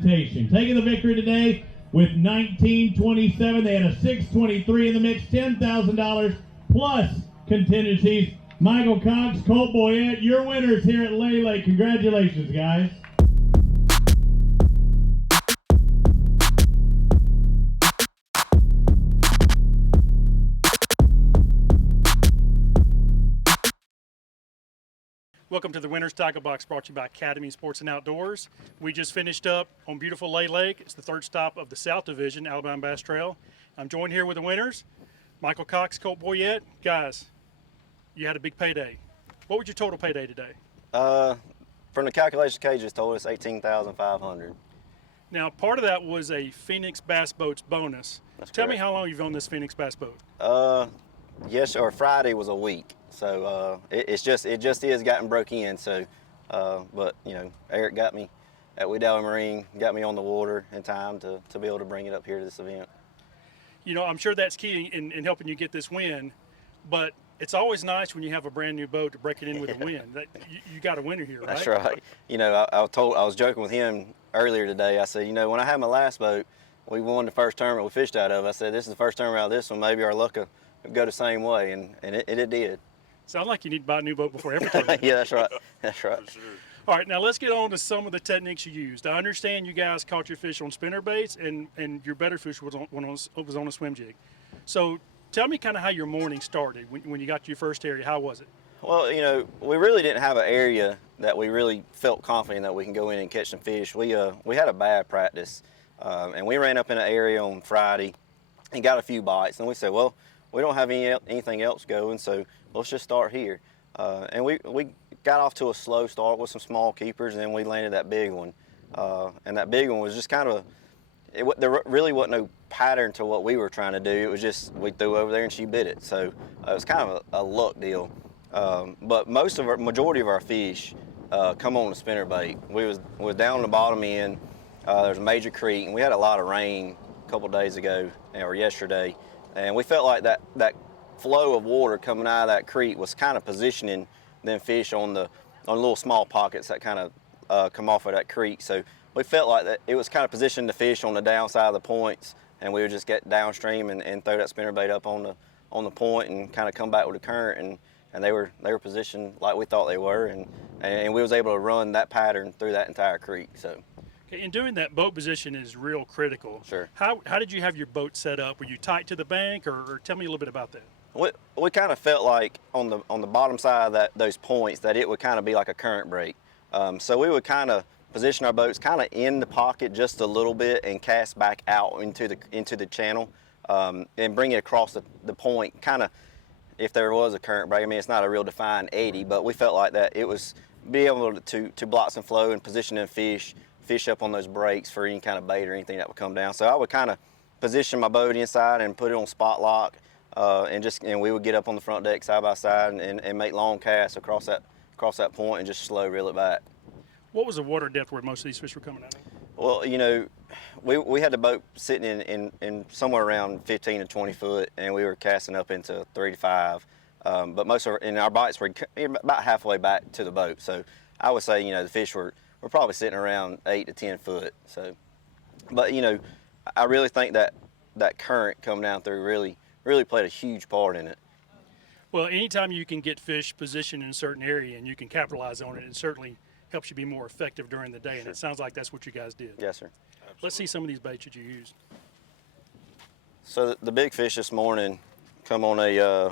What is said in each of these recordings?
presentation. Taking the victory today with 1927. They had a 623 in the mix, $10,000 plus contingencies. Michael Cox, Colt Boyette, your winners here at Lele. Congratulations, guys. Welcome to the Winners Tacklebox, brought to you by Academy Sports and Outdoors. We just finished up on beautiful Lay Lake. It's the third stop of the South Division, Alabama Bass Trail. I'm joined here with the winners, Michael Cox, Colt Boyette. Guys, you had a big payday. What was your total payday today? From the calculation cages told us $18,500. Now, part of that was a Phoenix Bass Boats bonus. Tell me how long you've owned this Phoenix Bass boat. Yes, or Friday was a week. So it just is gotten broke in. So, but you know, Eric got me at Wedell Marine, got me on the water in time to be able to bring it up here to this event. You know, I'm sure that's key in helping you get this win, but it's always nice when you have a brand new boat to break it in with a win. You got a winner here, right? That's right. You know, I was joking with him earlier today. I said, you know, when I had my last boat, we won the first tournament we fished out of. I said, this is the first tournament out of this one. Maybe our luck will go the same way, and it did. Sounds like you need to buy a new boat before every tournament. Yeah, that's right. That's right. For sure. All right, now let's get on to some of the techniques you used. I understand you guys caught your fish on spinner baits, and your better fish was on a swim jig. So tell me kind of how your morning started when you got to your first area. How was it? Well, you know, we really didn't have an area that we really felt confident that we can go in and catch some fish. We had a bad practice, and we ran up in an area on Friday and got a few bites, and we said, well, we don't have anything else going, so let's just start here. And we got off to a slow start with some small keepers, and then we landed that big one. And that big one was just kind of there really wasn't no pattern to what we were trying to do. It was just we threw over there and she bit it. So it was kind of a luck deal. But majority of our fish come on the spinner bait. We was down on the bottom end. There's a major creek, and we had a lot of rain a couple days ago or yesterday. And we felt like that flow of water coming out of that creek was kind of positioning them fish on little small pockets that kind of come off of that creek. So we felt like that it was kind of positioning the fish on the downside of the points, and we would just get downstream and throw that spinnerbait up on the point and kind of come back with the current, and they were positioned like we thought they were, and we was able to run that pattern through that entire creek. So. And doing that boat position is real critical. Sure. How did you have your boat set up? Were you tight to the bank, or tell me a little bit about that? We kind of felt like on the bottom side of those points that it would kind of be like a current break. So we would kind of position our boats kind of in the pocket just a little bit and cast back out into the channel and bring it across the point. Kind of, if there was a current break, I mean, it's not a real defined 80, but we felt like that it was be able to block some flow and position them fish up on those breaks for any kind of bait or anything that would come down. So I would kind of position my boat inside and put it on spot lock, and we would get up on the front deck side by side and make long casts across that point and just slow reel it back. What was the water depth where most of these fish were coming out of? Well, you know, we had the boat sitting in somewhere around 15 to 20 foot, and we were casting up into 3 to 5. But most of our bites were about halfway back to the boat. So I would say, you know, the fish were probably sitting around 8 to 10 foot. So, but you know, I really think that current coming down through really played a huge part in it. Well, anytime you can get fish positioned in a certain area and you can capitalize on it, it certainly helps you be more effective during the day. And It sounds like that's what you guys did. Yes, sir. Absolutely. Let's see some of these baits that you used. So the big fish this morning come on a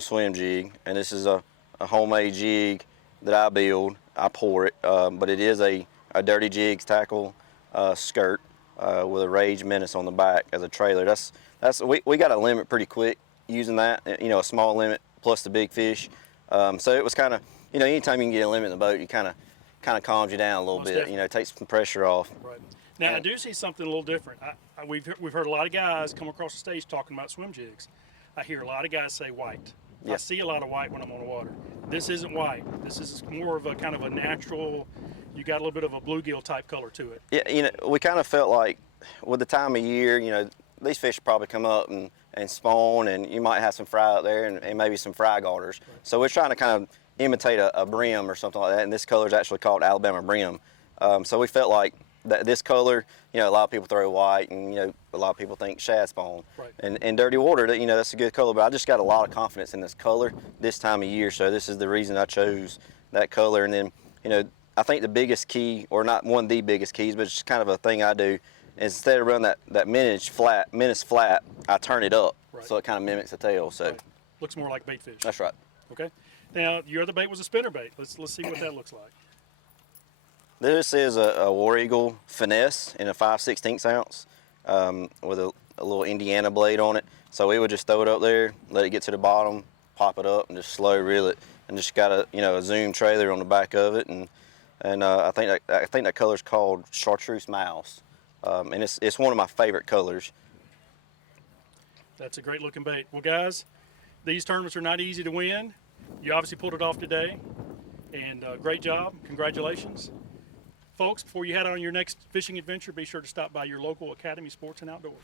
swim jig, and this is a homemade jig that I build. I pour it, but it is a Dirty Jigs tackle skirt with a Rage Menace on the back as a trailer. We got a limit pretty quick using that, you know, a small limit plus the big fish. So it was kind of, you know, anytime you can get a limit in the boat, you kind of calms you down a little bit, definitely. You know, takes some pressure off. Right. Now I do see something a little different. We've heard a lot of guys come across the stage talking about swim jigs. I hear a lot of guys say white. Yep. I see a lot of white when I'm on the water. This isn't white. This is more of a kind of a natural, you got a little bit of a bluegill type color to it. Yeah, you know, we kind of felt like with the time of year, you know, these fish probably come up and spawn, and you might have some fry out there and maybe some fry garters. Right. So we're trying to kind of imitate a brim or something like that, and this color is actually called Alabama brim. So we felt like this color, you know, a lot of people throw white, and you know, a lot of people think shad spawn. Right. And dirty water, you know, that's a good color. But I just got a lot of confidence in this color this time of year, so this is the reason I chose that color. And then, you know, I think the biggest key, or not one of the biggest keys, but it's kind of a thing I do, is instead of running that menace flat, I turn it up, Right. so it kind of mimics the tail. So Right. Looks more like bait fish. that's right. Okay. Now, your other bait was a spinner bait. Let's see what that looks like. This is a War Eagle finesse in a 5/16 ounce with a little Indiana blade on it. So we would just throw it up there, let it get to the bottom, pop it up, and just slow reel it, and just got a zoom trailer on the back of it, and I think that color's called Chartreuse Mouse, and it's one of my favorite colors. That's a great looking bait. Well, guys, these tournaments are not easy to win. You obviously pulled it off today, and great job. Congratulations. Folks, before you head on your next fishing adventure, be sure to stop by your local Academy Sports and Outdoors.